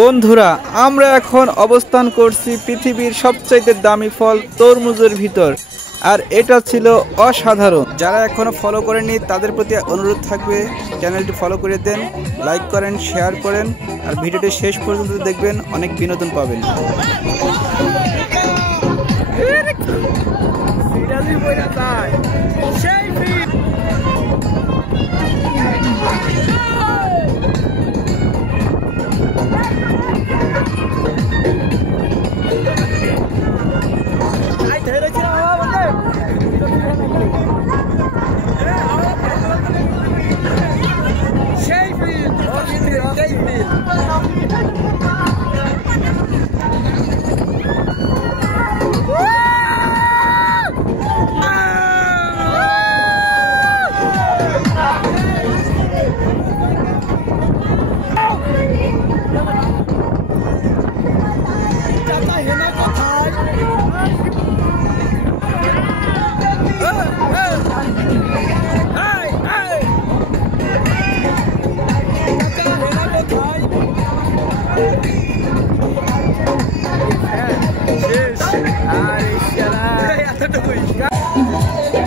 বন্ধুরা আমরা এখন অবস্থান করছি পৃথিবীর সবচাইতে দামি ফল তরমুজের ভিতর। আর এটা ছিল অসাধারণ। যারা এখনো ফলো করেননি তাদের প্রতি অনুরোধ থাকবে চ্যানেলটি ফলো করে দেন, লাইক করেন, শেয়ার করেন আর ভিডিওটি শেষ পর্যন্ত দেখবেন, অনেক বিনোদন পাবেন। Yes.